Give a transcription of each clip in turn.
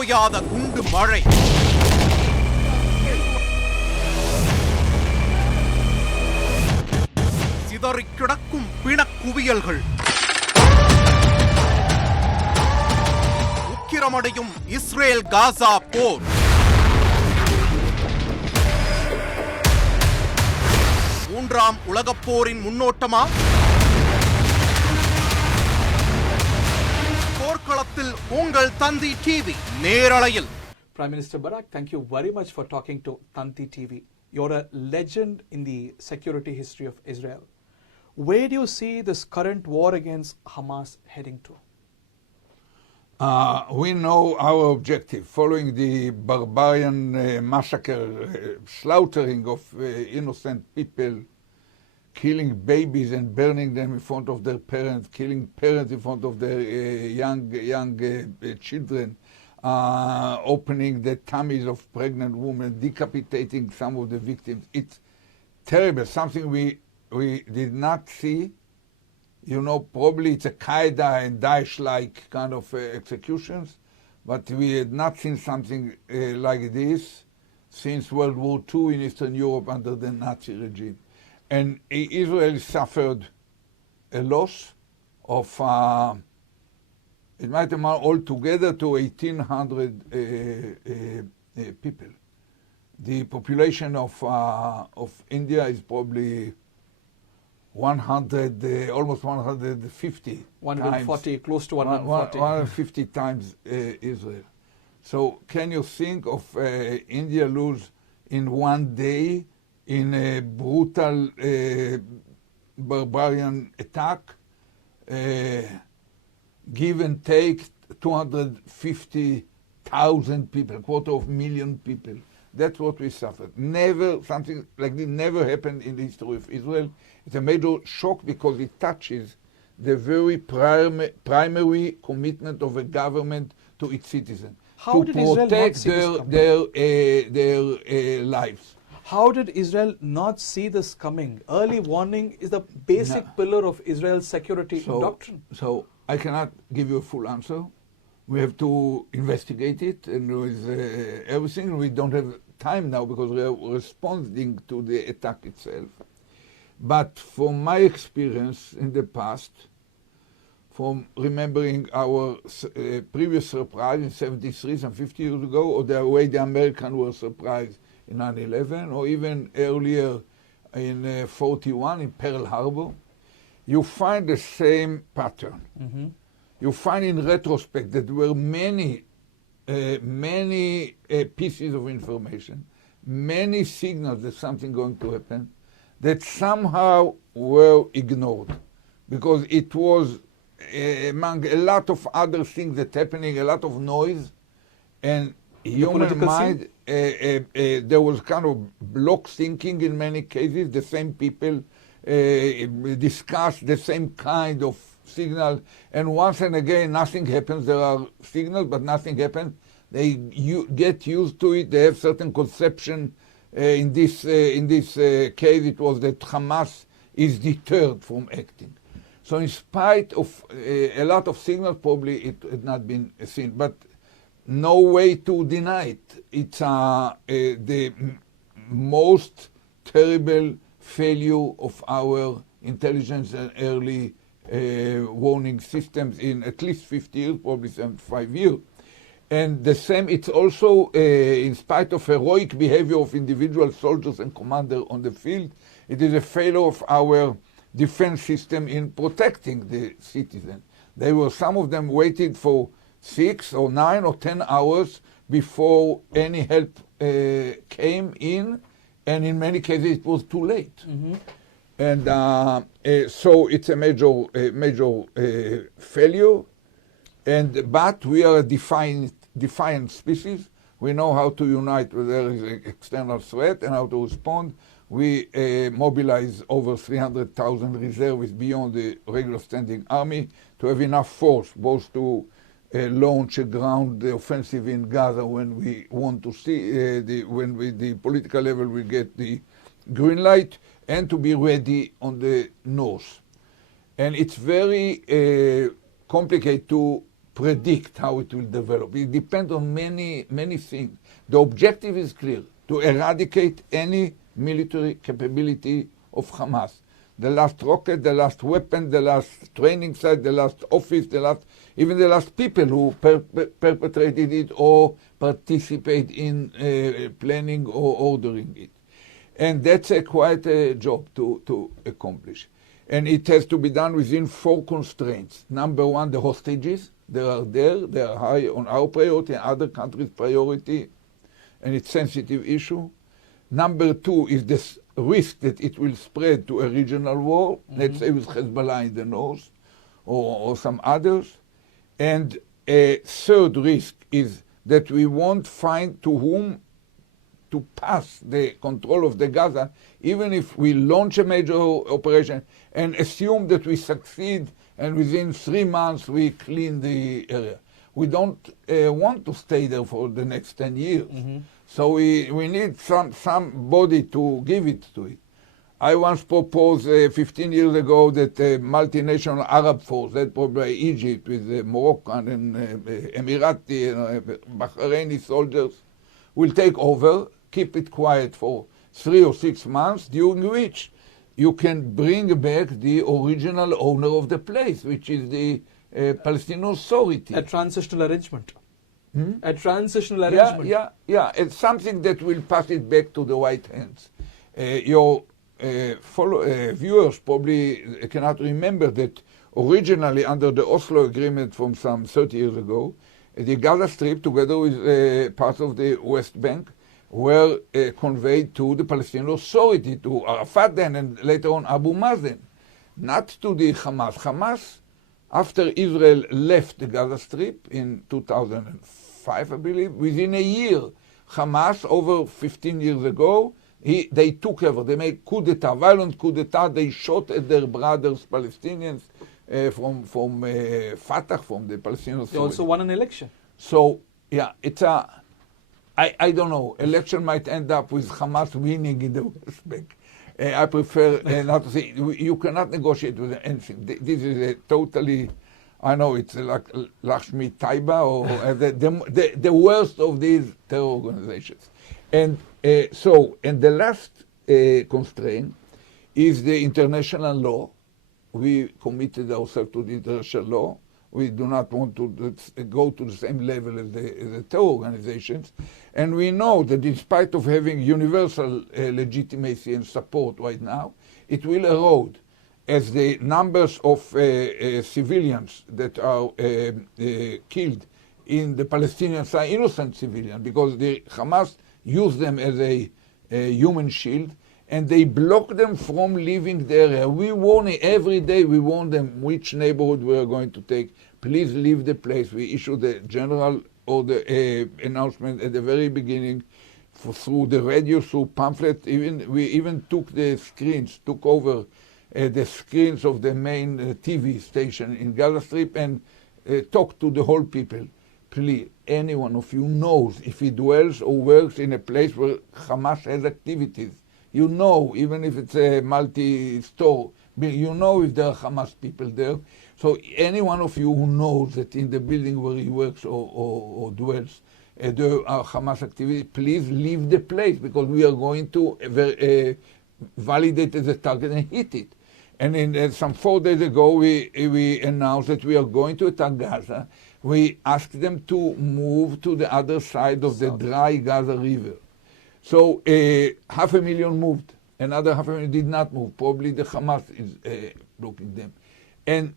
ஓயாத குண்டு மழை. சிதறிக் கிடக்கும் பிணக்குவியல்கள். உக்கிரமடையும் இஸ்ரேல் காசா போர். மூன்றாம் உலகப் போரின் முன்னோட்டமா? போர்க்களத்தில் உங்கள் தந்தி டிவி நேரலையில். Prime Minister Barak, thank you very much for talking to Thanthi TV. You're a legend in the security history of Israel. Where do you see this current war against Hamas heading to? We know our objective. Following the barbarian massacre, slaughtering of innocent people, killing babies and burning them in front of their parents, killing parents in front of their young children, opening the tummies of pregnant women, decapitating some of the victims. It's terrible, something we did not see. You know, probably it's a Qaeda and Daesh-like kind of executions, but we had not seen something like this since World War II in Eastern Europe under the Nazi regime. And Israel suffered a loss of, it might amount altogether to 1,800 people. The population of India is probably 100, almost 150 140, times, close to 140. 150 times Israel. So can you think of India lose in one day in a brutal barbarian attack, give and take 250,000 people, a quarter of a million people. That's what we suffered. Never, something like this never happened in the history of Israel. It's a major shock because it touches the very primary commitment of a government to its citizens. How did Israel protect not see their lives. How did Israel not see this coming? Early warning is the basic pillar of Israel's security doctrine. So I cannot give you a full answer. We have to investigate it, and with everything, we don't have time now because we are responding to the attack itself. But from my experience in the past, from remembering our previous surprise in 73, some 50 years ago, or the way the Americans were surprised in 9/11, or even earlier in 41 in Pearl Harbor, you find the same pattern. Mm-hmm. You find in retrospect that there were many pieces of information, many signals that something going to happen, that somehow were ignored because it was among a lot of other things that happening, a lot of noise, and human mind, there was kind of block thinking in many cases. The same people discuss the same kind of signal, and once and again nothing happens. There are signals, but nothing happens. They get used to it. They have certain conception. In this case, it was that Hamas is deterred from acting. So in spite of a lot of signals, probably it had not been seen. But no way to deny it. It's the most terrible failure of our intelligence and early warning systems in at least 50 years, probably 75 years. And the same, it's also, in spite of heroic behavior of individual soldiers and commanders on the field, it is a failure of our defense system in protecting the citizen. Some of them waited for 6 or 9 or 10 hours before any help came in, and in many cases it was too late. Mm-hmm. And so it's a major failure. But we are a defiant species. We know how to unite when there is an external threat and how to respond. We mobilize over 300,000 reservists beyond the regular standing army to have enough force both to launch a ground offensive in Gaza when we want to see, when the political level will get the green light, and to be ready on the north. And it's very complicated to predict how it will develop. It depends on many things. The objective is clear: to eradicate any military capability of Hamas. The last rocket, the last weapon, the last training site, the last office, even the last people who perpetrated it or participate in planning or ordering it. And that's quite a job to accomplish. And it has to be done within 4 constraints. Number 1, the hostages. They are there. They are high on our priority and other countries' priority. And it's a sensitive issue. Number 2 is this risk that it will spread to a regional war, let's say with Hezbollah in the north or some others. And a third risk is that we won't find to whom to pass the control of the Gaza, even if we launch a major operation and assume that we succeed and within 3 months we clean the area. We don't want to stay there for the next 10 years. So we need somebody to give it to it. I once proposed 15 years ago that a multinational Arab force, led by Egypt with Moroccan and Emirati and Bahraini soldiers, will take over, keep it quiet for 3 or 6 months, during which you can bring back the original owner of the place, which is the Palestinian Authority. A transitional arrangement. A transitional arrangement. Yeah. It's something that will pass it back to the white hands. Your viewers probably cannot remember that originally under the Oslo Agreement from some 30 years ago, the Gaza Strip, together with parts of the West Bank, were conveyed to the Palestinian Authority, to Arafat then, and later on Abu Mazen, not to the Hamas. Hamas, after Israel left the Gaza Strip in 2005, I believe, within a year, Hamas, over 15 years ago, they took over. They made coup d'etat, violent coup d'etat. They shot at their brothers, Palestinians, from Fatah, from the Palestinian Authority. They also won an election. So, yeah, it's I don't know. Election might end up with Hamas winning in the West Bank. I prefer not to say. You cannot negotiate with anything. This is a totally, I know it's like Lakshmi Taiba or the worst of these terror organizations. And the last constraint is the international law. We committed ourselves to the international law. We do not want to go to the same level as the terror organizations. And we know that in spite of having universal legitimacy and support right now, it will erode as the numbers of civilians that are killed in the Palestinian side, innocent civilians, because the Hamas use them as a human shield, and they block them from leaving the area. We warn every day, we warn them which neighborhood we are going to take. Please leave the place. We issue the general order announcement at the very beginning through the radio, through pamphlets. We even took over the screens of the main TV station in Gaza Strip and talked to the whole people. Please, any one of you knows if he dwells or works in a place where Hamas has activities. You know, even if it's a multi-store, you know if there are Hamas people there. So any one of you who knows that in the building where he works or dwells, there are Hamas activities, please leave the place, because we are going to validate the target and hit it. And in some 4 days ago, we announced that we are going to attack Gaza. We asked them to move to the other side of the dry Gaza River. So 500,000 moved. Another 500,000 did not move. Probably the Hamas is blocking them. And,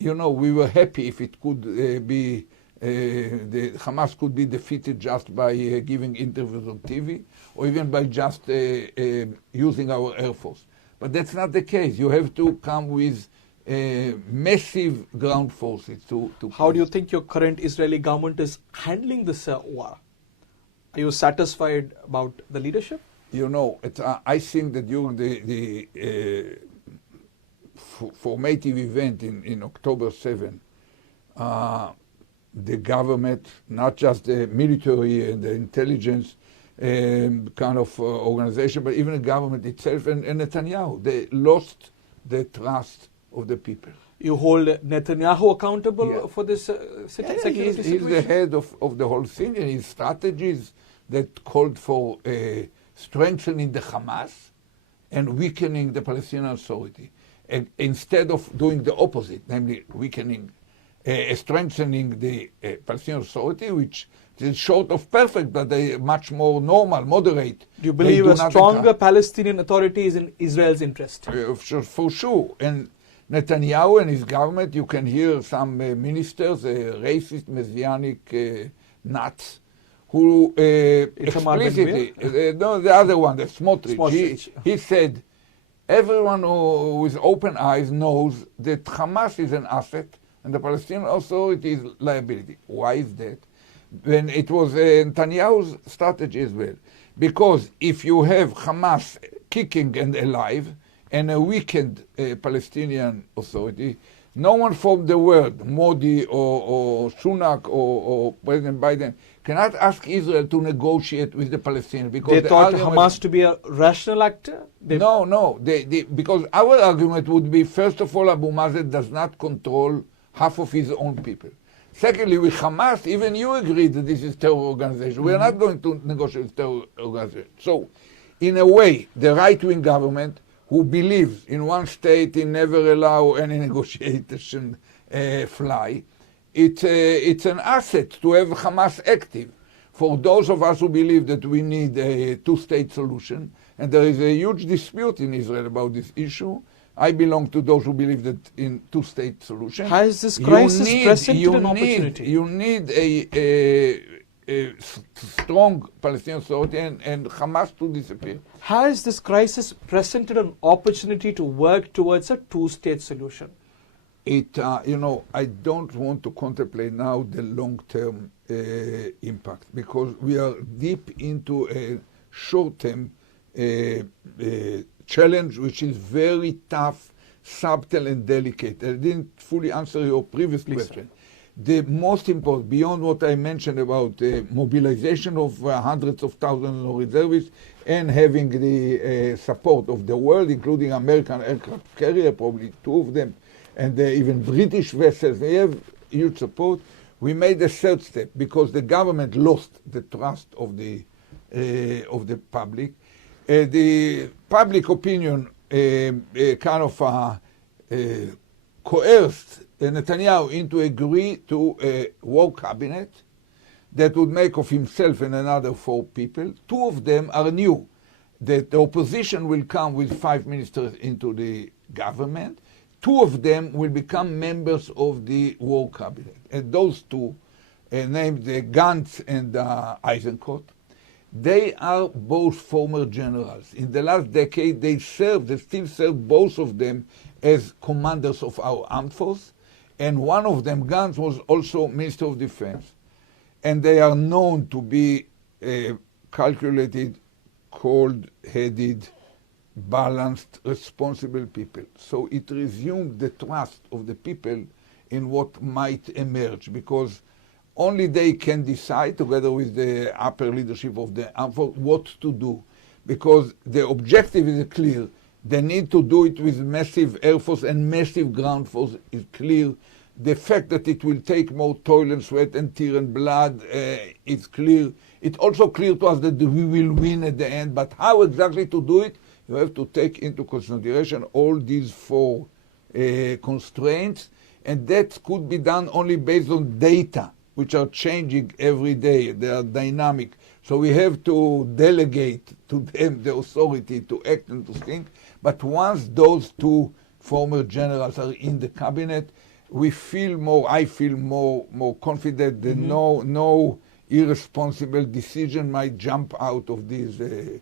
you know, we were happy if it could the Hamas could be defeated just by giving interviews on TV, or even by just using our Air Force. But that's not the case. You have to come with massive ground forces to How do you think your current Israeli government is handling this war? Are you satisfied about the leadership? You know, I think that during the formative event in October 7, the government, not just the military and the intelligence kind of organization, but even the government itself and Netanyahu, they lost the trust of the people. You hold Netanyahu accountable Yeah. for this security He's situation? the head of the whole thing, and his strategies that called for strengthening the Hamas and weakening the Palestinian Authority, and instead of doing the opposite, namely weakening, strengthening the Palestinian Authority, which is short of perfect, but they much more normal, moderate. Do you believe a not stronger Palestinian authority is in Israel's interest? For sure. And Netanyahu and his government, you can hear some ministers, racist, messianic nuts, who explicitly, no, the other one, the Smotrich, he said, everyone who with open eyes knows that Hamas is an asset and the Palestinian Authority is liability. Why is that? When it was Netanyahu's strategy as well. Because if you have Hamas kicking and alive and a weakened Palestinian Authority, no one from the world, Modi or Sunak or President Biden, cannot ask Israel to negotiate with the Palestinians. Because they thought Hamas to be a rational actor? No. Because our argument would be, first of all, Abu Mazen does not control half of his own people. Secondly, with Hamas, even you agree that this is terror organization. We are not going to negotiate with terror organization. So, in a way, the right-wing government, who believes in one state in never allow any negotiation fly, it's an asset to have Hamas active. For those of us who believe that we need a two-state solution, and there is a huge dispute in Israel about this issue, I belong to those who believe that in two-state solution. Has this crisis presented an opportunity? You need a strong Palestinian Authority and Hamas to disappear. Has this crisis presented an opportunity to work towards a two-state solution? I don't want to contemplate now the long-term impact, because we are deep into a short-term challenge, which is very tough, subtle, and delicate. I didn't fully answer your previous question. The most important, beyond what I mentioned about mobilization of hundreds of thousands of reservists and having the support of the world, including American aircraft carrier, probably two of them, and even British vessels, we have huge support. We made a third step because the government lost the trust of the public. The public opinion kind of coerced Netanyahu into agree to a war cabinet that would make of himself and another 4 people. 2 of them are new. That the opposition will come with 5 ministers into the government. 2 of them will become members of the war cabinet. And those 2, named Gantz and Eisenkot, they are both former generals. In the last decade, they still serve, both of them, as commanders of our armed force. And one of them, Gantz, was also Minister of Defense. And they are known to be calculated, cold-headed, balanced, responsible people. So it resumed the trust of the people in what might emerge, because only they can decide, together with the upper leadership of the armed force, what to do. Because the objective is clear. The need to do it with massive air force and massive ground force is clear. The fact that it will take more toil and sweat and tear and blood is clear. It's also clear to us that we will win at the end. But how exactly to do it? You have to take into consideration all these 4 constraints. And that could be done only based on data, which are changing every day. They are dynamic. So we have to delegate to them the authority to act and to think. But once those 2 former generals are in the cabinet, I feel more confident that no irresponsible decision might jump out of this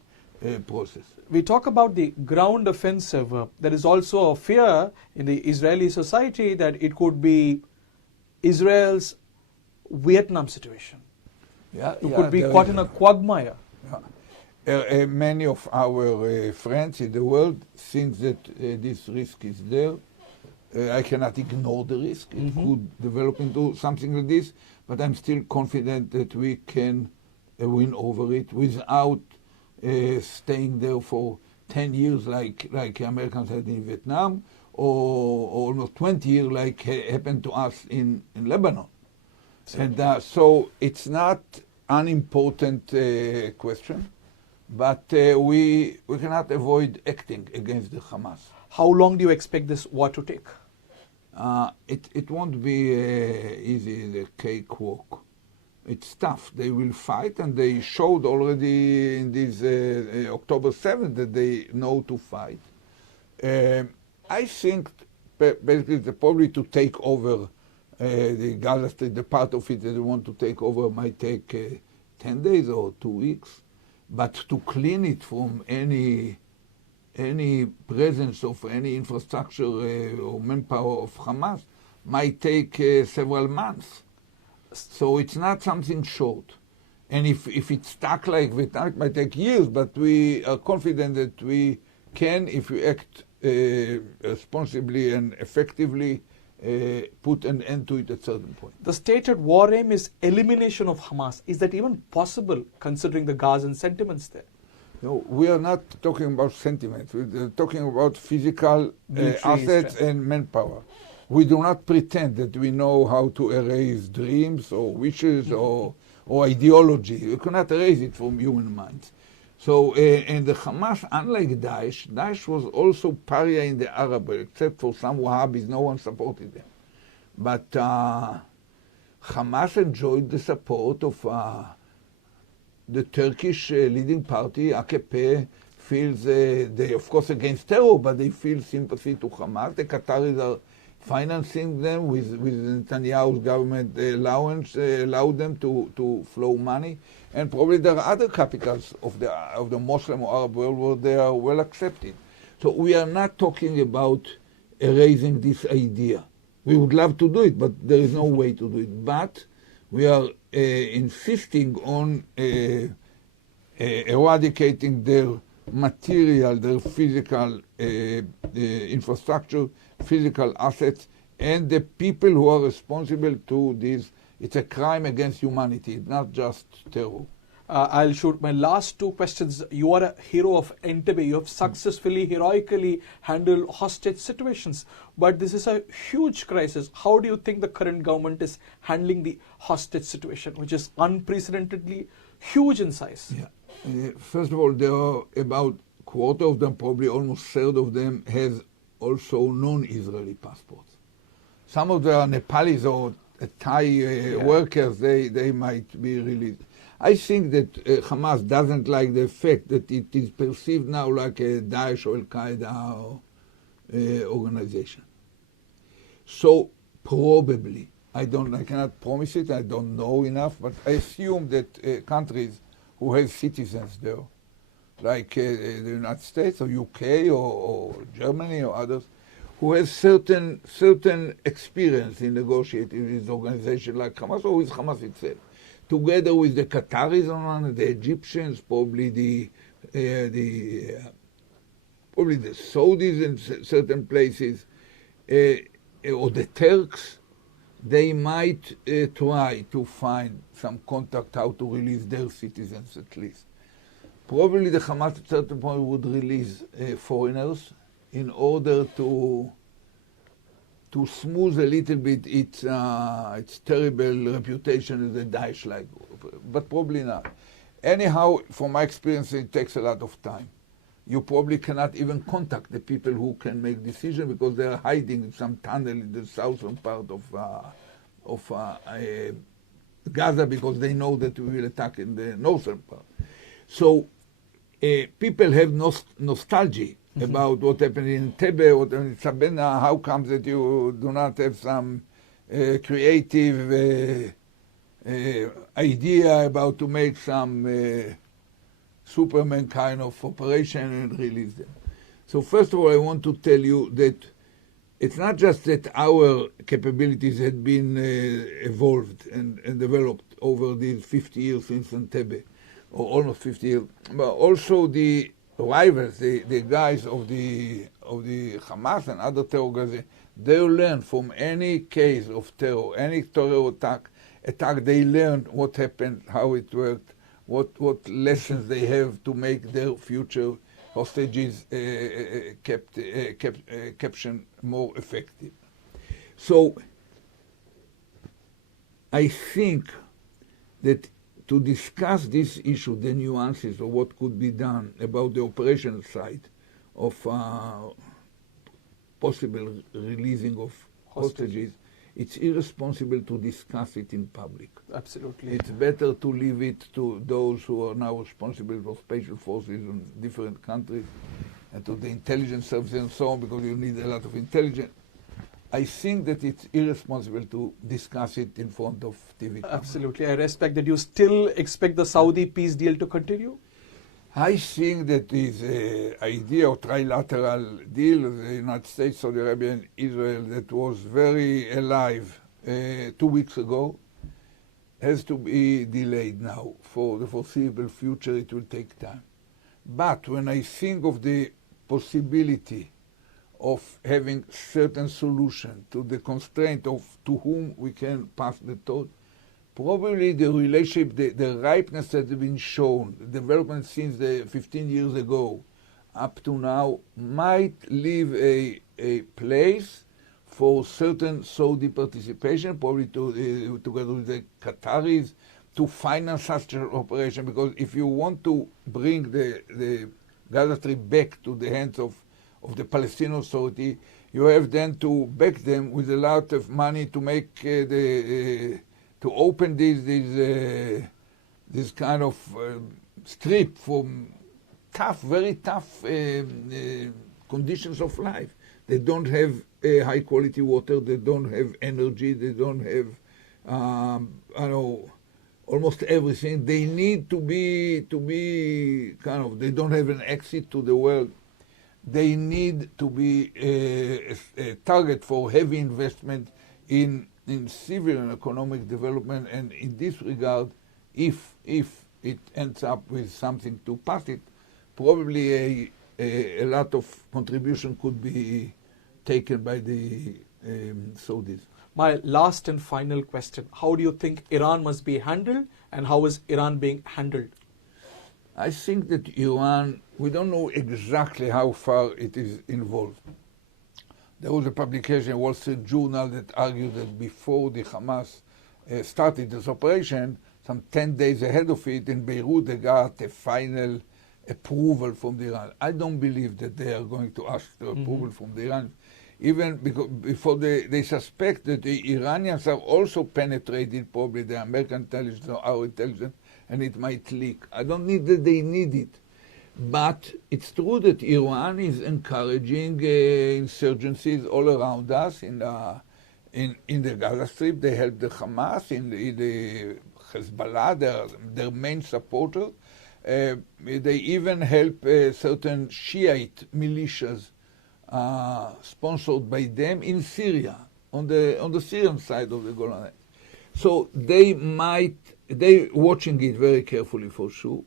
process. We talk about the ground offensive. There is also a fear in the Israeli society that it could be Israel's Vietnam situation. You could be caught in a quagmire. Many of our friends in the world think that this risk is there. I cannot ignore the risk. It could develop into something like this, but I'm still confident that we can win over it without staying there for 10 years like Americans had in Vietnam, or almost 20 years like happened to us in Lebanon. And so it's not unimportant question, but we cannot avoid acting against the Hamas. How long do you expect this war to take? It won't be easy, the cakewalk. It's tough. They will fight, and they showed already in this October 7th that they know to fight. I think basically they're probably to take over the Gaza Strip, the part of it that they want to take over might take 10 days or 2 weeks. But to clean it from any presence of any infrastructure or manpower of Hamas might take several months. So it's not something short. And if it's stuck like that, it might take years, but we are confident that we can, if we act responsibly and effectively, put an end to it at a certain point. The stated war aim is elimination of Hamas. Is that even possible, considering the Gazan sentiments there? No, we are not talking about sentiments. We're talking about physical assets and manpower. We do not pretend that we know how to erase dreams or wishes or ideology. You cannot erase it from human minds. So, and the Hamas, unlike Daesh was also pariah in the Arab world, except for some Wahhabis, no one supported them. But Hamas enjoyed the support of the Turkish leading party, AKP, feels, they of course against terror, but they feel sympathy to Hamas. The Qataris are financing them with Netanyahu's government allowance, allow them to flow money. And probably there are other capitals of the Muslim or Arab world where they are well accepted. So we are not talking about erasing this idea. We would love to do it, but there is no way to do it. But we are insisting on eradicating their material, their physical infrastructure, physical assets, and the people who are responsible to this. It's a crime against humanity, it's not just terror. I'll shoot my last two questions. You are a hero of Entebbe. You have successfully, heroically handled hostage situations. But this is a huge crisis. How do you think the current government is handling the hostage situation, which is unprecedentedly huge in size? Yeah. First of all, there are about a quarter of them, probably almost a third of them, has also non-Israeli passports. Some of them are Nepalis or Thai workers, they might be released. I think that Hamas doesn't like the fact that it is perceived now like a Daesh or Al-Qaeda organization. So probably, I cannot promise it, I don't know enough, but I assume that countries who have citizens there, like the United States or UK or Germany or others, who has certain experience in negotiating with organizations like Hamas or with Hamas itself, together with the Qataris on one, the Egyptians, probably the Saudis in certain places, or the Turks. They might try to find some contact how to release their citizens at least. Probably the Hamas at a certain point would release foreigners in order to smooth a little bit its terrible reputation as a Daesh-like group, but probably not. Anyhow, from my experience, it takes a lot of time. You probably cannot even contact the people who can make decisions because they are hiding in some tunnel in the southern part of Gaza because they know that we will attack in the northern part. So people have nostalgia about what happened in Entebbe, what happened in Sabena. How comes that you do not have some creative idea about to make some Superman kind of operation and release them? So first of all, I want to tell you that it's not just that our capabilities had been evolved and developed over these 50 years since Entebbe, or almost 50 years, but also the rivals, the guys of the Hamas and other terror organizations, they learn from any case of terror, any terror attack, they learn what happened, how it worked, what lessons they have to make their future hostages caption more effective. So I think that to discuss this issue, the nuances of what could be done about the operational side of possible releasing of hostages, it's irresponsible to discuss it in public. Absolutely. It's better to leave it to those who are now responsible for special forces in different countries and to the intelligence services and so on, because you need a lot of intelligence. I think that it's irresponsible to discuss it in front of TV cameras. Absolutely. I respect that. You still expect the Saudi peace deal to continue? I think that this idea of trilateral deal of the United States, Saudi Arabia and Israel that was very alive 2 weeks ago has to be delayed now. For the foreseeable future, it will take time. But when I think of the possibility of having certain solution to the constraint of to whom we can pass the torch, probably the relationship, the ripeness that has been shown, the development since the 15 years ago up to now might leave a place for certain Saudi participation, probably together with the Qataris, to finance such an operation. Because if you want to bring the Gaza Strip back to the hands of the Palestinian Authority, you have then to back them with a lot of money to make to open this kind of strip from tough, very tough conditions of life. They don't have high quality water, they don't have energy, they don't have, almost everything. They need to be kind of, they don't have an exit to the world. They need to be a target for heavy investment in civil and economic development, and in this regard, if it ends up with something to pass it, probably a lot of contribution could be taken by the Saudis. My last and final question: how do you think Iran must be handled, and how is Iran being handled? I think that Iran, we don't know exactly how far it is involved. There was a publication, Wall Street Journal, that argued that before the Hamas started this operation, some 10 days ahead of it, in Beirut, they got a final approval from the Iran. I don't believe that they are going to ask the approval from the Iran, even because before they suspect that the Iranians are also penetrated, probably the American intelligence or our intelligence, and it might leak. I don't need that they need it. But it's true that Iran is encouraging insurgencies all around us in the Gaza Strip. They help the Hamas, in the Hezbollah, their main supporter. They even help certain Shiite militias sponsored by them in Syria, on the Syrian side of the Golan. So they're watching it very carefully for sure.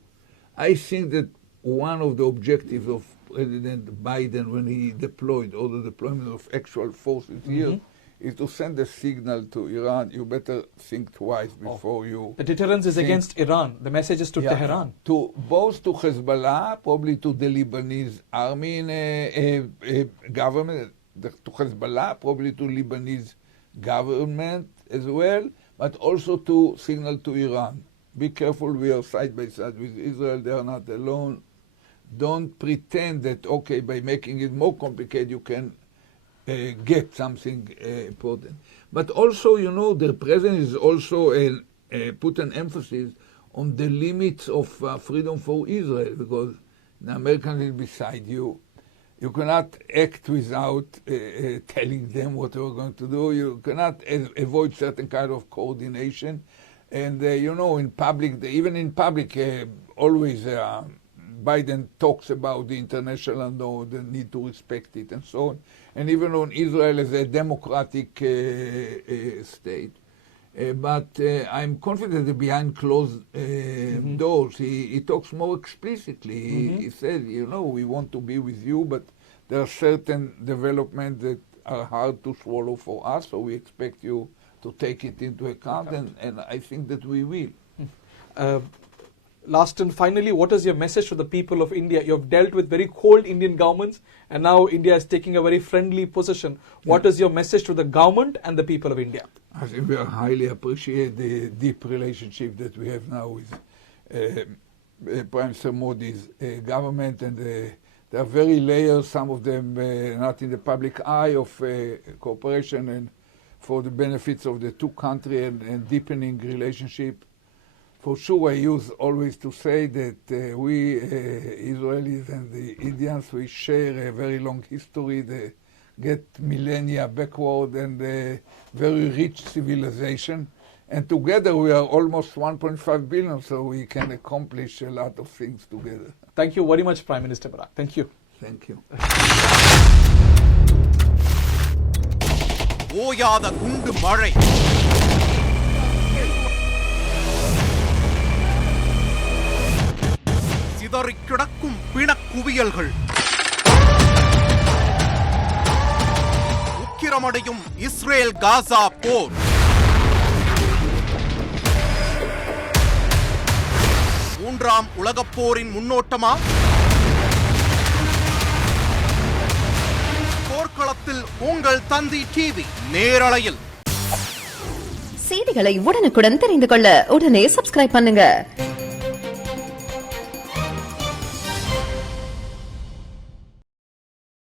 I think that one of the objectives of President Biden when he deployed, or the deployment of actual forces here, is to send a signal to Iran: you better think twice before you... The deterrence is against Iran. The message is to Tehran. To both to Hezbollah, probably to the Lebanese army government, to Hezbollah, probably to Lebanese government as well, but also to signal to Iran: be careful, we are side by side with Israel, they are not alone. Don't pretend that, okay, by making it more complicated, you can get something important. But also, you know, the president is also put an emphasis on the limits of freedom for Israel, because the Americans is beside you. You cannot act without telling them what you are going to do. You cannot avoid certain kind of coordination. And, you know, in public, even in public, always Biden talks about the international law, the need to respect it, and so on. And even on Israel as a democratic state. But I'm confident that behind closed doors, he talks more explicitly. He says, you know, we want to be with you, but there are certain developments that are hard to swallow for us, so we expect you to take it into account, and I think that we will. Last and finally, what is your message to the people of India? You have dealt with very cold Indian governments, and now India is taking a very friendly position. What is your message to the government and the people of India? I think we highly appreciate the deep relationship that we have now with Prime Minister Modi's government, and there are very layers, some of them not in the public eye, of cooperation and for the benefits of the two countries and deepening relationship. For sure, I use always to say that we Israelis and the Indians, we share a very long history, they get millennia backward, and a very rich civilization. And together we are almost 1.5 billion, so we can accomplish a lot of things together. Thank you very much, Prime Minister Barak. Thank you. Thank you. ஓயாத குண்டு மழை, சிதறிக் கிடக்கும் பிணக்குவியல்கள், உக்கிரமடையும் Israel Gaza போர், மூன்றாம் உலகப் போரின் முன்னோட்டமா? போர்க்களத்தில் உங்கள் தந்தி TV நேரலையில் செய்திகளை உடனுக்குடன் தெரிந்து கொள்ள உடனே சப்ஸ்கிரைப் பண்ணுங்க.